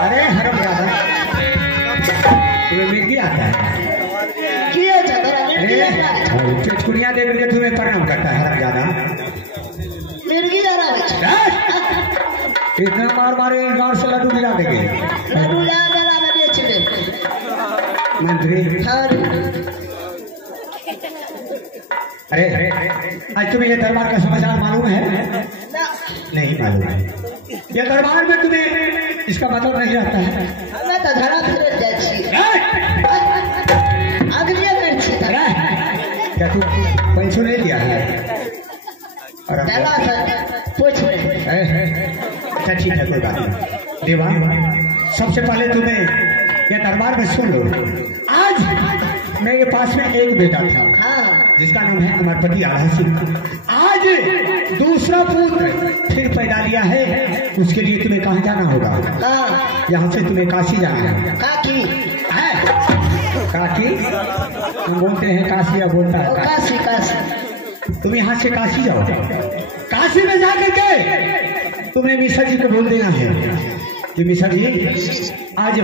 अरे हरम ज्यादा तुम्हें मिर्गी आता है चुड़िया देख के तुम्हें प्रणाम करता है हरम ज्यादा मिर्गी जाना इतना मार मारे गांव से लड्डू गिरा देंगे मंत्री अरे आज तुम्हें ये दरबार का समाचार मालूम है? नहीं मालूम है। ये दरबार में तुम्हें इसका मतलब नहीं रहता है। क्या तू पैसों नहीं लिया है? अच्छा ठीक है कोई बात नहीं। देवा सबसे पहले तुम्हें ये दरबार में सुन लो। आज मेरे पास में एक बेटा था जिसका नाम है अमरपति आधा सिंह। आज दूसरा पुत्र फिर पैदा लिया है। उसके लिए तुम्हें कहाँ जाना होगा? यहाँ से तुम्हें काशी जाना है। काशी हम बोलते हैं काशी या बोलता है काशी काशी। तुम यहाँ से काशी जाओ। काशी में जाकर के तुम्हें मिश्र जी को बोल देना है कि मिश्र जी आज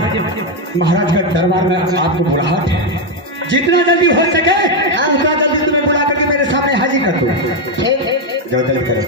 महाराज का दरबार में आपको बुलाहट है। जितना जल्दी हो सके उतना जल्दी तुम्हें बुला करके मेरे सामने हाजिर कर दो। जाओ जल्दी करो।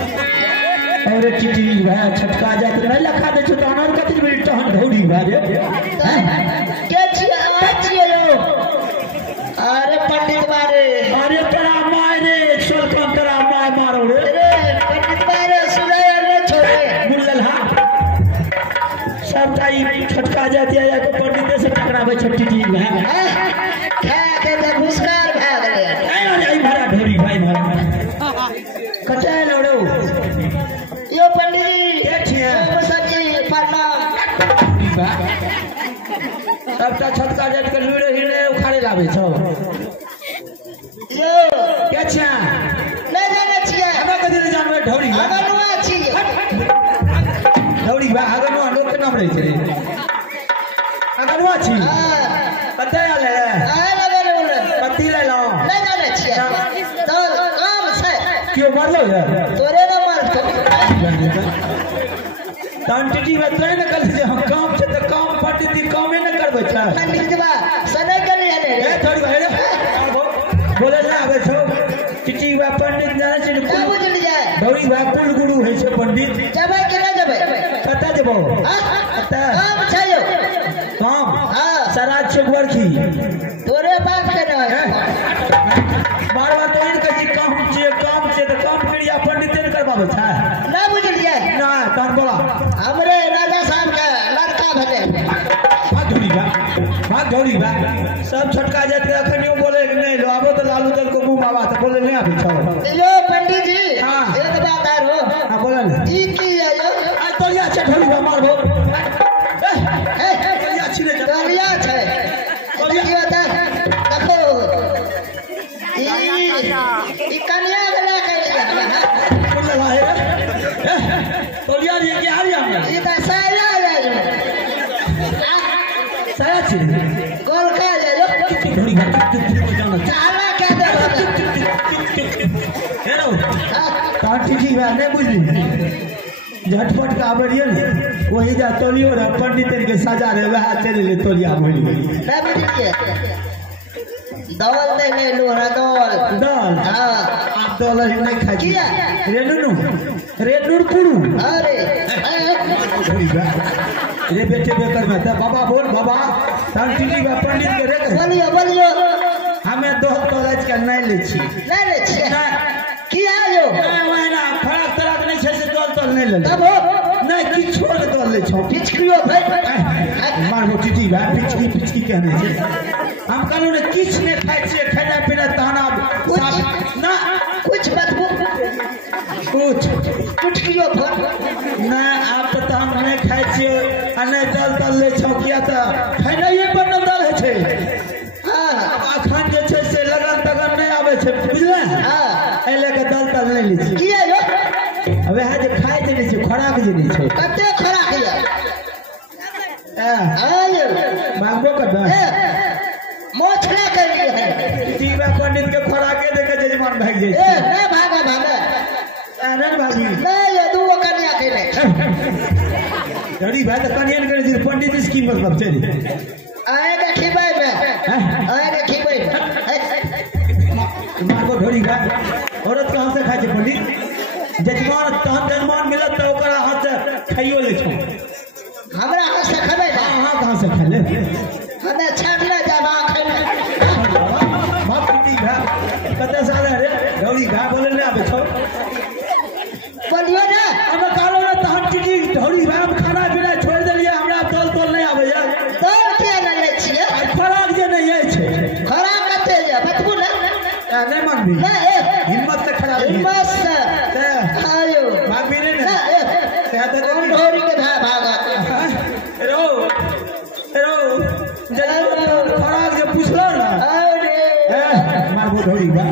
अरे चिटी भाई छटका जात नहीं लखा दे तो अनर कति मिनट तहन ढौड़ी भाई के छिया आवाज छिया यो अरे पंडित बारे अरे तेरा माय ने चल कम तेरा माय मारो रे अरे पंडित बारे सुनाय रे छोरे बुल्लल हा सब ताई छटका जाती है या को पंडित से टकरावे छट्टी जी भाई खा के तो घुसकार भाग रे आई भरा ढौड़ी भाई मारा कचाय लोड़ो यो पंडित जी के छिया सब्जी प्रणाम सबटा छटका जात के लुड़े हिड़े उखाड़े लावे छौ यो के छिया नहीं जाने छिया हमरा कदि न जानबे ढौड़ी बा अगनुआ छिया ढौड़ी बा अगनुआ लोग के नाम रहे छे अगनुआ छी कते आले पत्ती ले लो नहीं जाने छिया तो काम से क्यों मारलो है तोरे न मार क्वांटिटी में तोरे न कर जे हम काम से तो काम पट्टी काम न करबे छ पंडित बा सने कर ले ए थोड़ी भाई बोले ना आबे छौ किटी बा पंडित ना छै क्या बुझल जाए ढौड़ी बा कुल गुरु है छै पंडित जबै के ना जबै कता जबो कता काम छै यो काम हां सराज छै गोरखी तोरे बाप के न है बार बार तो इनका जी काम छै तो काम क्रिया पंडित ने करबाबे छ ना बुझल जाए ना कौन बोला हमरे राजा साहब का लड़का भले भाग ढौड़ी बा सब छटका जात के अखन यूं बोले कि नहीं लो आबो तो लालू दल को मुंह मावा तो बोले नहीं आबे छ यो पंडित जी हाँ। एक बात आ रो हां बोला ना ई की है यो आज तो या छ ढौड़ी बा मारबो या छी ने दरिया छै पंडित जी बता देखो ई कन्या गला के लिया बोले भाई तो या ये क्या आ रहा ई त साया है साया छी गोल का ले लो ढौड़ी बा जाना चाला के दे हेलो काटी जी बा नहीं बुझली झटपट का आबरियो ने वही जा तोलियो रे पंडित के सजा रे वह चले ले तोलिया बोली ना बुझिए दौल दे ले लोरा दौल दाल हां आप दौल नहीं खा किया रेनूर पुरू अरे रे बेटे बेकर में तो बाबा बोल बाबा काटी जी बा पंडित के रे बोलियो बोलियो हमें दो तोलज के नहीं ले छी ले ले छी किया यो ना फरक तरक नहीं छै से तोल नहीं ले तब नहीं किछो ने तोल ले छौ पिचकियो भाई मारो टीटी बा पिचकी कहने छै हम कहलू ने किछ ने खाइ छै खाना पीना तहना ना कुछ बतबू कुछ पिचकियो भाई ना आप तो हम नहीं खाइ छियै आ नहीं दल ले छौ किया त खाइए पर न दल है छै हां अखन जे छै से लगन तगन नहीं आवे छै बुझले हां एले के दल नहीं लै छी किया यो वह जे खाइ जे नहीं छै खोराक जे नहीं छै कते खरा किया हां यो मांगबो कर दे मोछले कर लिए है दीवा पंडित के खोराके देखे जजमान भाग जाय ए ना भागा भागा अनन भागी नहीं ये दू कन्या के ले डरी भाई तो कन्या करे जी पंडित इसकी मतलब चली आएगा खिबाई में आएगा खिबाई मारको ढोरी भाई औरत कहां से खाए पंडित जजमान तहन जजमान मिलत तो ओकरा हाथ से खाइयो ले छो हमरा हाथ से खबे हां कहां से खा ले हमें छाटले जाबा खबे बाप दी भाई कते साल रे ढोरी भाई बोले ले आबे छो बोलियो ना अब कालो ना तहन टिटी ढोरी भाई हम खाना पीना छोड़ देलिए हमरा तोल नहीं आबे या तो क्या न ले छिए खोराक जे नहीं है छै खरा कते जे बतबू ना नहीं मानबी ना हिम्मत से खड़ा हिम्मत से आयो भाग भी नहीं ना कहते कौन ढोरी के भागा रो जब खराब जे पूछलो ना अरे मारबो ढोरी बा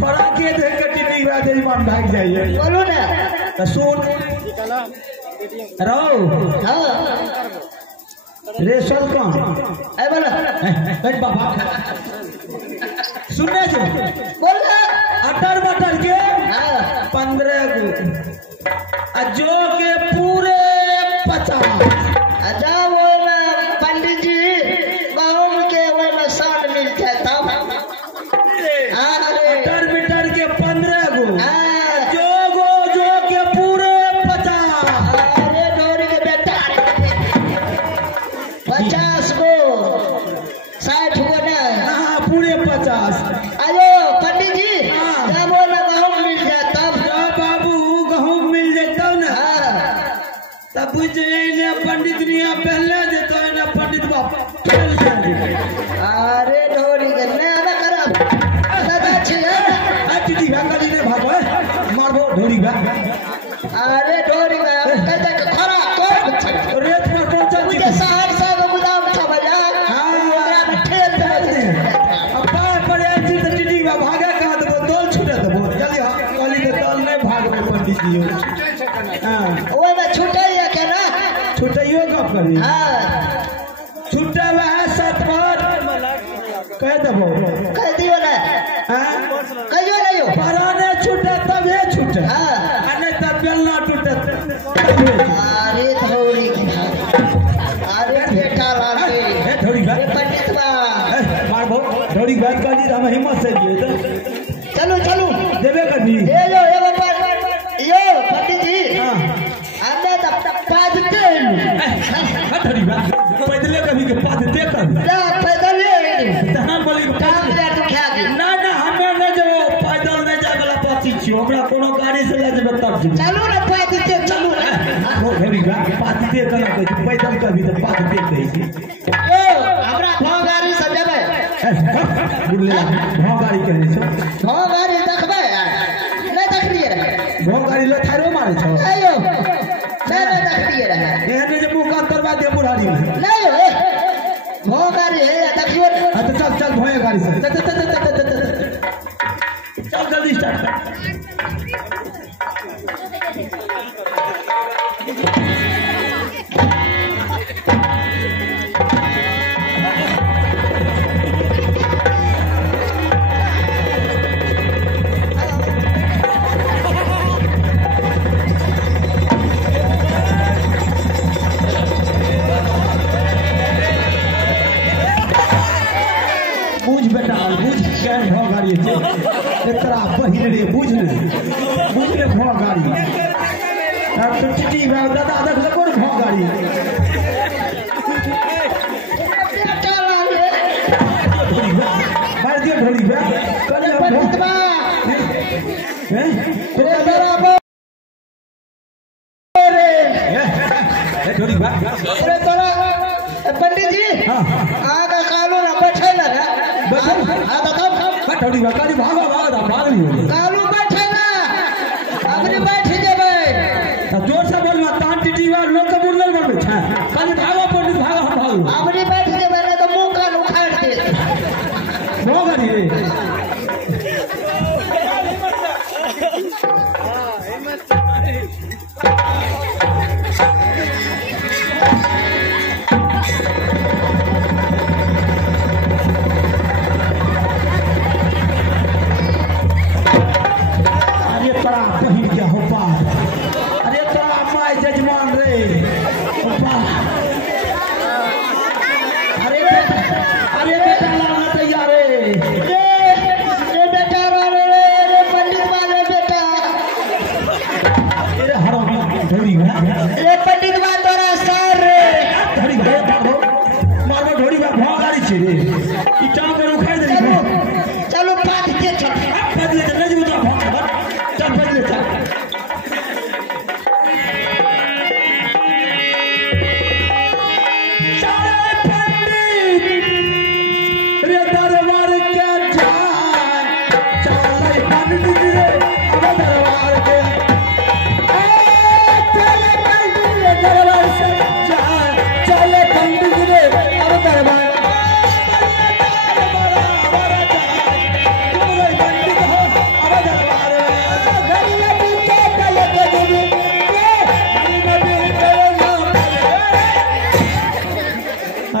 फरा के देख के टिटी बा जजमान भाग जाइए बोलो ना तो सुन रो हां रे सल कौन ए बोलो ए बाबा सुनने छो बोलो अटर बटर के हां 15 गो जो के पूरे 50 अच्छा वो ना पंडित जी गाँव के वो ना साल मिलते तब ढोरी बा अरे ढोरी में कहते खरा कौन रेत में कौन सा मुझे सहरसा का गुलाम था भैया हमरा में ठेल दे अब पार पर एक चीज टीटी बा भागे कहां दबो तोल छूटे दबो जल्दी हां कॉली के तोल नहीं भाग में पंडित जी हां ओए में छूटे या के ना छूटइयो का करी हां छूटे हुआ है 7 पर कह दबो कह दियो ना हां कहियो नहीं हो पराने छूटे तबे छूटे हां नहीं तब बेलना टूटे अरे ढोरी की अरे बेटा लागे ए ढोरी बा पंडित बा मार भो ढोरी बात कर दी हम हिम्मत से दिए तो चलो चलो देबे कर दी ये लो ये बात यो पंडित जी हां हमने तब पाद दे ढोरी बा पैदल कभी के पाद दे कर ना पैदल ले तहां बोली काम ले तू क्या की ना ना हमें न जो पैदल न जाए वाला पाती छी हमरा कोनो गाड़ी से ले जेबे तब जी चलो ना पाद दे चलो वो ढोरी बा पाद दे कना कोई पैदल कभी तो पाद दे कही छी ओ हमरा भोगारी से लेबे बुढ़ले भोगाड़ी कहै छ भोगारी देखबे नहीं देखलिए रे भोगाड़ी लो थारो मारे छ आयो नहीं देखलिए रे एहने जे मुंह का करवा दे बुढ़ारी में नहीं हो भोगारी है या देखियो अच्छा चल चल भोए गाड़ी से चल जल्दी स्टार्ट कर बुझ बेटा बुझ क्या भो गाड़ी छे एकरा पहिल रे बुझ ने भो गाड़ी अब तो टीटी बा दादा देख ले कोन भो गाड़ी बेटा लागे मार दियो ढोली बा कल पंडित बा हैं रे बराबर रे ए ढोली बा रे तोरा पंडित जी हां आगा कालो ना बैठे ना रे बैठे हां बताओ ढोली बा काली भागो भाग नहीं कालो बैठे ना अपने बैठ जेबे जोर से बोल मत तान टीटी बा लोग के बुरल बोल छ काली भागो पंडित भागो हम भागो अपने बैठ जेबे ना तो मुंह कान उखाड़ दे भो गाड़ी रे ये पंडित बा तोरा सर रे ढोरी बा मारो ढोरी बा भो गाड़ी छे रे ई टांग पर उखाड़ दे चलो पाद के चल पदले चल नहीं बुझा भो चल पदले चल सारे पंडित रे दरबार के जान चले पंडित रे अब दरबार के दरबार से चले पंडित रे अब दरबार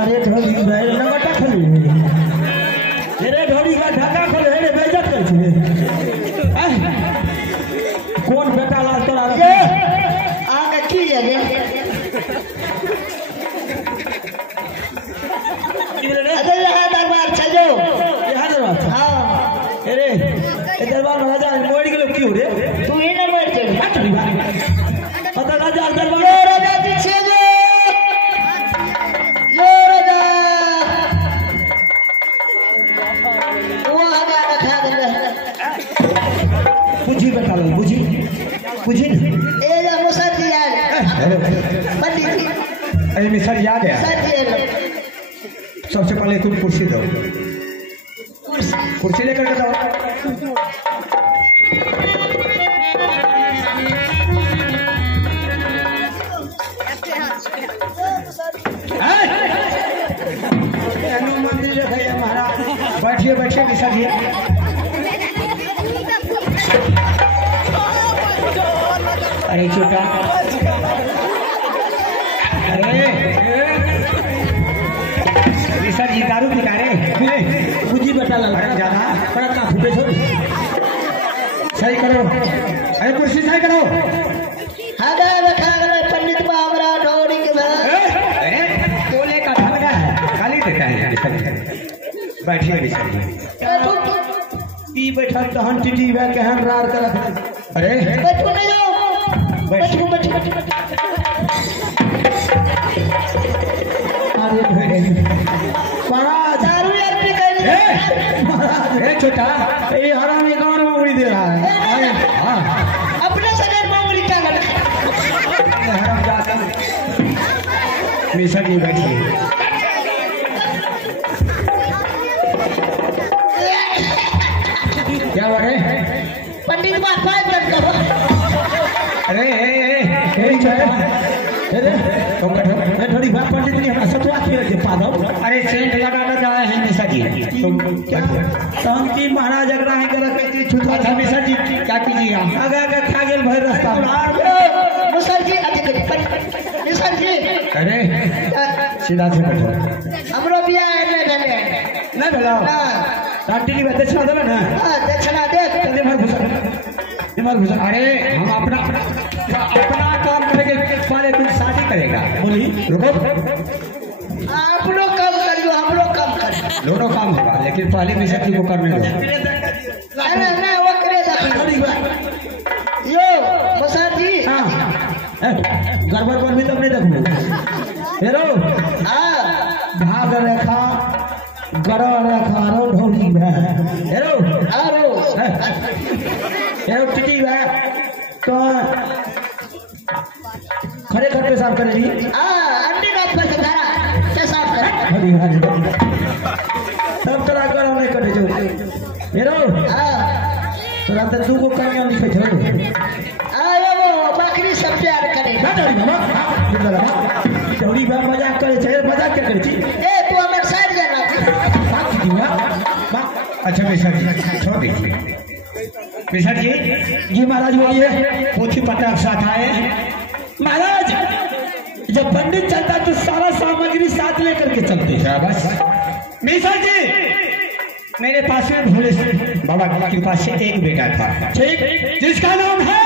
अरे ढोली भाई नगटा खोली तेरे ढोली का ढाका खोले रे बेइज्जत कर छे कौन बेटा लाल तोरा ये आगे की है रे अरे यहाँ दरबार चलो यहाँ दरबार हाँ अरे ये दरबार में राजा मोड़ के लोग क्यों रे तू ही ना मर चल ढोली भाई पता राजा दरबार ये राजा पीछे जो ये राजा वो आगे रखा दे बुझी बेटा लोग बुझी बुझी ये जा मुसर जी यार पंडित जी अरे मिसर याद है सर जी सबसे पहले तुम कुर्सी दो कुर्सी कुर्सी लेकर के जाओ बैठिए मिश्रा जी। अरे छोटा, अरे मिश्रा जी दारू पिला रहे बुझी बता ला ज्यादा बड़ा का फुटे छोड़ सही करो। अरे कुर्सी सही करो। पंडित बाबरा ढोड़ी के अरे तोले का भंगा है, खाली देता है। बैठिए मिश्रा जी। पी बैठा तहन टीटी वे के हम रार कर। अरे बैठो नहीं हो, बैठो बैठो। अरे भेड़े महाराज दारू यार पी गए। ए छोटा, ये हरामी गांव में उड़ी दे रहा है। हाँ अपने सगर में उड़ी का लगा हराम जाता। मिश्रा जी बैठिए। क्या बात है? पंडित बात पाए बैठ करो। अरे थोड़ी बात पंडित ने हमारा सतुआ खेल के पादव। अरे सेंट लगाना जा रहे हैं मिश्रा जी। तुम क्या तहन की महाराज अगरा है कर के छुटा अच्छा मिश्रा जी क्या कीजिए आप? आगे आगे खा गेल भर रास्ता मुसर जी मिसर जी। अरे सीधा से बैठो। हमरो बियाह है नहीं भेलो टाटी में दक्षिणा देवे ना। दक्षिणा दे चले मार घुसा। अरे हम अपना काम करेंगे, पहले तुम शादी करेगा। बोली रुको, आपनो काम करियो हमरो काम कर। दोनों काम होगा, लेकिन पहले मिश्रा जी को करने दो। अरे ना वो करे यो मुसर जी। हाँ गड़बड़ पर भी तुमने देखो हेरो। भाग रेखा गड़ा रेखा रो ढोली में हेरो हेरो टिटी में तो खड़े घर पे साफ करे दी। अंडे रात पर सारा पेशाब करे। हरी हरी तब तोरा गरम नहीं करे जो हेरो। तोरा तो दू को कन्या नहीं पे आयो वो बकरी सब प्यार करे ना ढोली में मजाक करे छे। मजाक क्या करे छी? ए तू हमर साइड जाना। अच्छा मिश्रा जी छोड़ दीजिए। मिश्रा जी महाराज बोलिए। पोथी पता साथ आए। महाराज जब पंडित चलता तो सारा सामग्री साथ लेकर के चलते हैं। बस मिश्रा जी मेरे पास में भोले बाबा की कृपा से एक बेटा था, ठीक, जिसका नाम है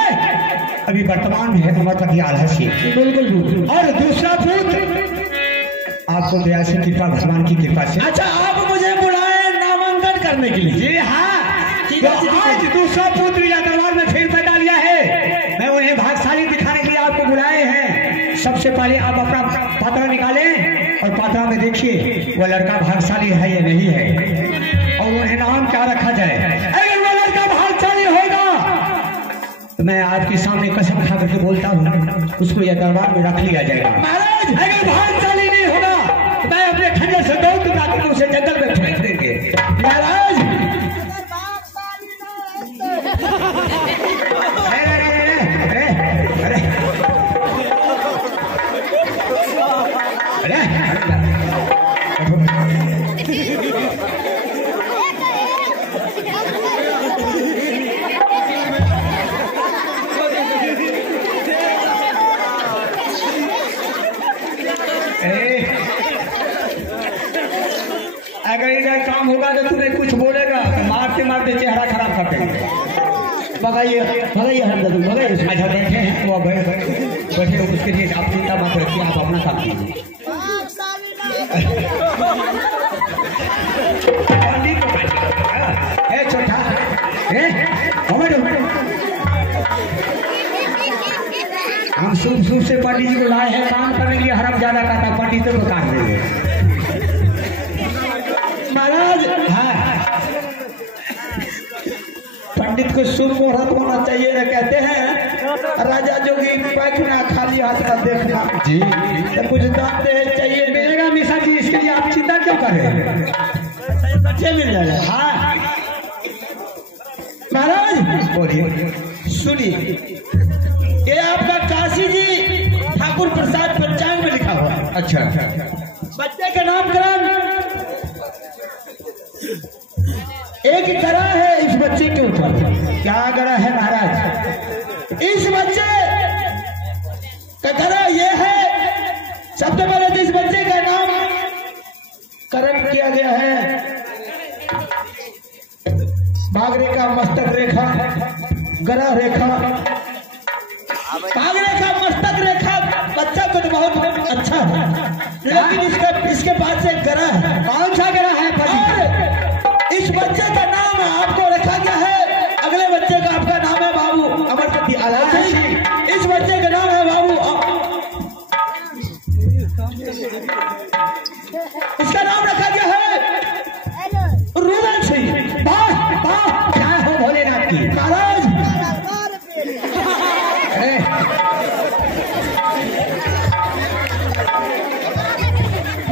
अभी वर्तमान में है अमरपति आल्हा सिंह। बिल्कुल। और दूसरा पुत्र आपको दया से कृपा, भगवान की कृपा से। अच्छा आप मुझे बुलाए नामांकन करने के लिए? जी हाँ, तो आज दूसरा पुत्र या दरबार में फिर पैदा लिया है। मैं उन्हें भाग्यशाली दिखाने के लिए आपको बुलाए हैं। सबसे पहले आप अपना पात्रा निकालें और पात्रा में देखिए वो लड़का भाग्यशाली है या नहीं है, और उन्हें नाम क्या रखा जाए। अगर वो लड़का भाग्यशाली होगा तो मैं आपके सामने कसम खा करके बोलता हूँ उसको यह दरबार में रख लिया जाएगा। महाराज अगर भाग्यशाली नहीं होगा तो मैं अपने खंजर से दो टुकड़ा करके उसे जंगल में फेंक देंगे। महाराज अगर इधर काम होगा तो तुम्हें कुछ बोलेगा, मारते मारते चेहरा खराब कर देंगे। भगाइए भगाइए हम भगाइए। अच्छा बैठे हैं वो बैठे उसके लिए आप चिंता मत रखिए, आप अपना काम कीजिए। छोटा हम शुभ शुभ से पंडित जी को लाए हैं काम करने के लिए। हरम ज्यादा कहता पंडित को काट देंगे। महाराज हाँ पंडित को शुभ मुहूर्त होना चाहिए ना, कहते हैं राजा जोगी पैखना खाली हाथ का देखना जी, तो कुछ दान दे चाहिए मिलेगा मिश्रा जी, इसके लिए आप चिंता क्यों कर रहे हैं? बच्चे मिल जाएगा। हाँ महाराज बोलिए। सुनिए, ये आपका काशी जी ठाकुर प्रसाद पंचांग में लिखा हुआ है। अच्छा बच्चे का नामकरण क्या गरा है महाराज? इस बच्चे का गरा ये है, सबसे पहले तो इस बच्चे का नाम करण किया गया है। बाघ रेखा, मस्तक रेखा, गरा रेखा, बाघ रेखा, मस्तक रेखा बच्चा को तो बहुत अच्छा है, लेकिन इसके पास एक गरा है। कौन सा गरा है? इस बच्चे का नाम आपको रखा गया है, अगले बच्चे का आपका नाम है बाबू अमरपति आला। इस बच्चे का नाम है बाबू, इसका नाम रखा गया है रुदन सिंह। वाह वाह, क्या हो भोलेनाथ की महाराज।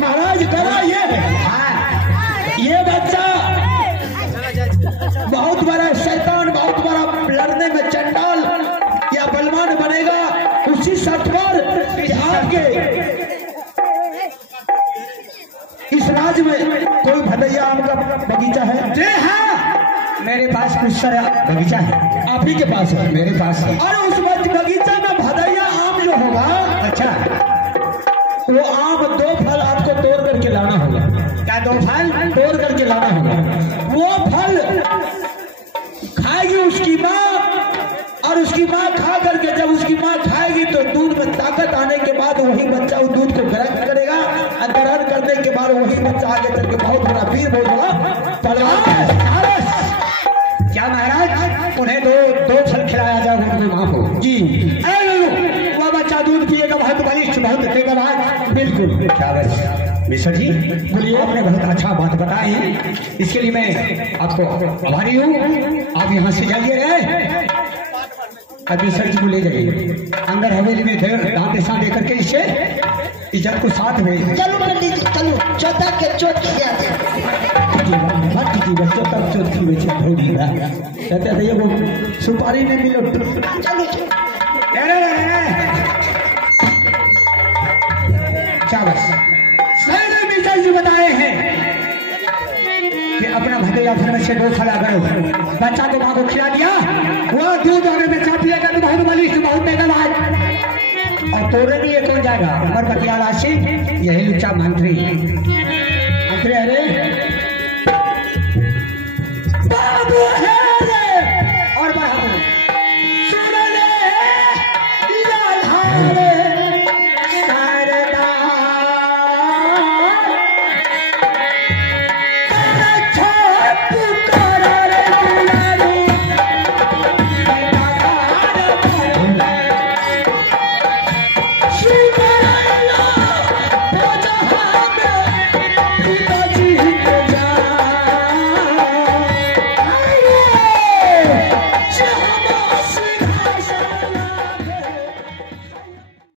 महाराज गरा ये है, ये बच्चा बहुत बड़ा शैतान, बहुत बड़ा लड़ने में चंडाल या बलवान बनेगा। उसी शर्त पर आपके इस राज्य में कोई भदैया आम का बगीचा है? जी हाँ, मेरे पास कुछ सारा बगीचा है। आप ही के पास है? मेरे पास है। और उस बगीचा में भदैया आम जो होगा, अच्छा, वो आम 2 फल आपको तोड़ करके लाना होगा। क्या 2 फल तोड़ करके लाना होगा? वो फल खाएगी उसकी माँ, और उसकी माँ खा करके जब उसकी माँ खाएगी तो दूध में ताकत आने के बाद वही बच्चा उस दूध को ग्रहण करेगा, और ग्रहण करने के बाद वही बच्चा आगे चल के बहुत बड़ा वीर, बहुत बड़ा पहलवान। क्या महाराज उन्हें दो फल खिलाया जाए उनकी माँ को? जी, वो बच्चा दूध पिएगा, बहुत बलिष्ठ, बहुत तेजवान। बिल्कुल। मिश्र जी बोलिए, आपने बहुत अच्छा बात बताई है, इसके लिए मैं आपको आभारी हूँ। आप यहाँ से जाइए रहे, अब मिश्र जी को ले जाइए अंदर हवेली में, दाम पैसा दे करके इससे इज्जत को साथ में। चलो पंडित जी, चलो चौथा के चोट की जाते कहते थे वो सुपारी नहीं मिलो। चलो मिश्र जी बताए हैं कि अपना भदैया फल से 2 फल करो, बच्चा तो माँ को खिला दिया, वो दूध और बच्चा पिएगा तो बहुत बलिष्ठ, बहुत तेजवान। और तोड़े भी ये कौन जाएगा? अमरपति आला सिंह, यही लुच्चा मंत्री। अरे